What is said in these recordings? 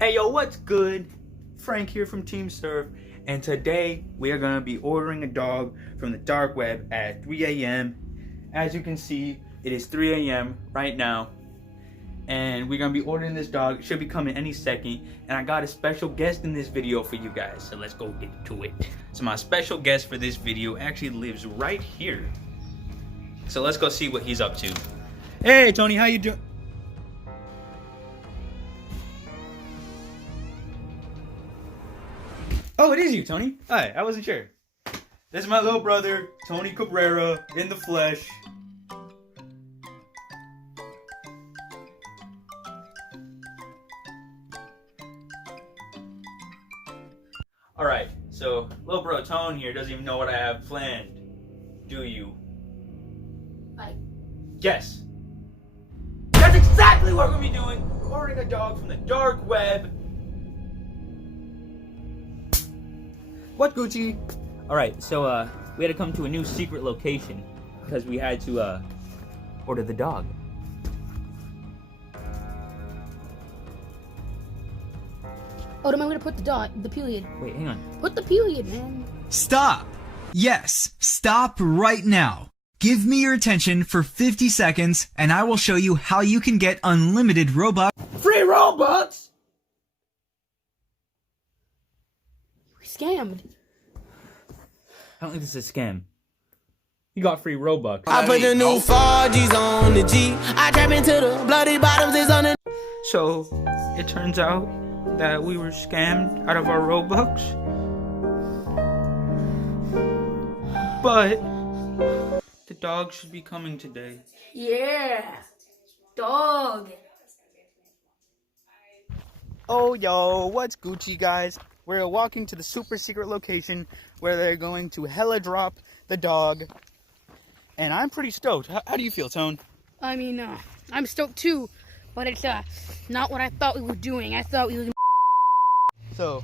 Hey yo, what's good? Frank here from Team S.E.R.F, and today we are going to be ordering a dog from the dark web at 3 a.m. As you can see, it is 3 a.m. right now, and we're going to be ordering this dog. It should be coming any second, and I got a special guest in this video for you guys, so let's go get to it. So my special guest for this video actually lives right here, so let's go see what he's up to. Hey Tony, how you doing? Oh, it is you, Tony. Hi, I wasn't sure. This is my little brother, Tony Cabrera, in the flesh. Alright, so little bro Tone here doesn't even know what I have planned. Do you? Yes. That's exactly what we're gonna be doing. We're ordering a dog from the dark web. What, Gucci? Alright, so we had to come to a new secret location because we had to order the dog. Oh, am I gonna put the period? Wait, hang on. Put the period, man. Stop! Yes, stop right now. Give me your attention for 50 seconds and I will show you how you can get unlimited Robux. Free Robux? Scammed. I don't think this is a scam. You got free Robux. I put the new 4Gs on the G. I trap into the bloody bottoms is on the. So, it turns out that we were scammed out of our Robux. But the dog should be coming today. Yeah. Dog. Oh, yo, what's Gucci, guys? We're walking to the super secret location where they're going to hella drop the dog. And I'm pretty stoked. How do you feel, Tone? I mean, I'm stoked too, but it's not what I thought we were doing. I thought we were. So,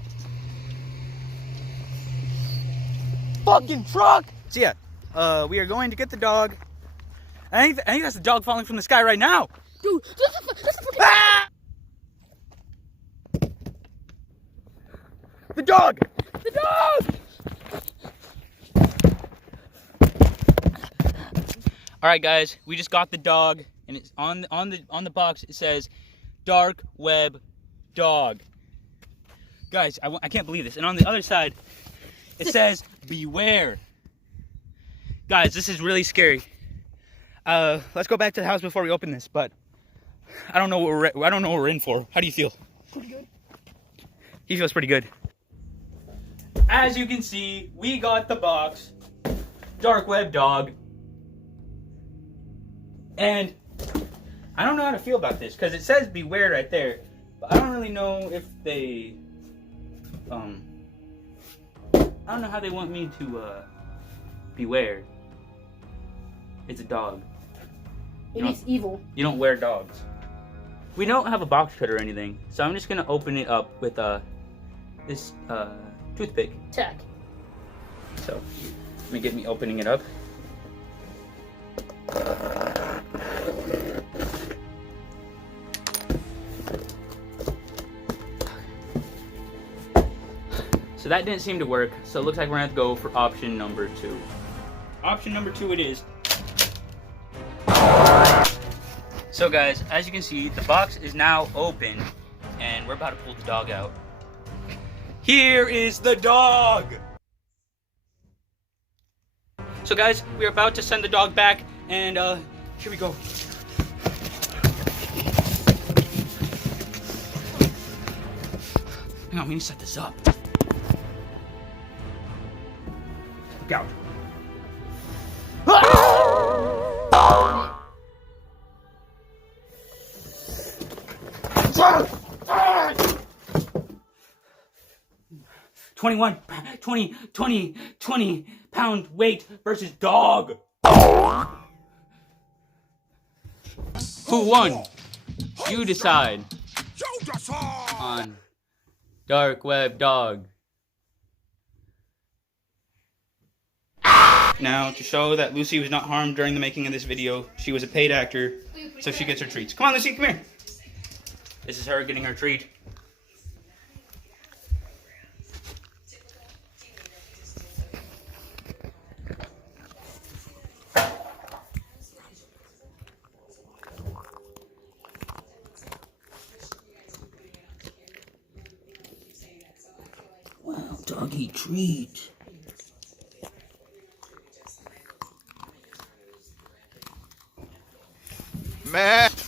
fucking truck! So yeah, we are going to get the dog. I think that's the dog falling from the sky right now. Dude, that's the Ah! The dog! The dog! All right, guys, we just got the dog, and it's on the box. It says "Dark Web Dog." Guys, I can't believe this. And on the other side, it says "Beware." Guys, this is really scary. Let's go back to the house before we open this. But I don't know what we're in for. How do you feel? Pretty good. He feels pretty good. As you can see, we got the box, Dark Web Dog, and I don't know how to feel about this because it says beware right there, but I don't really know if they, I don't know how they want me to beware. It's a dog. Maybe it's evil. You don't wear dogs. We don't have a box cut or anything, so I'm just gonna open it up with this toothpick. Tack. So, let me get me opening it up. So that didn't seem to work, so it looks like we're gonna have to go for option number 2. Option number 2 it is. So guys, as you can see, the box is now open, and we're about to pull the dog out. Here is the dog! So guys, we're about to send the dog back, and here we go. Hang on, we need to set this up. Look out. 20 pound weight versus dog. Who won? You decide on Dark Web Dog. Now, to show that Lucy was not harmed during the making of this video, she was a paid actor, so she gets her treats. Come on, Lucy, come here. This is her getting her treat. Doggy treat. Man.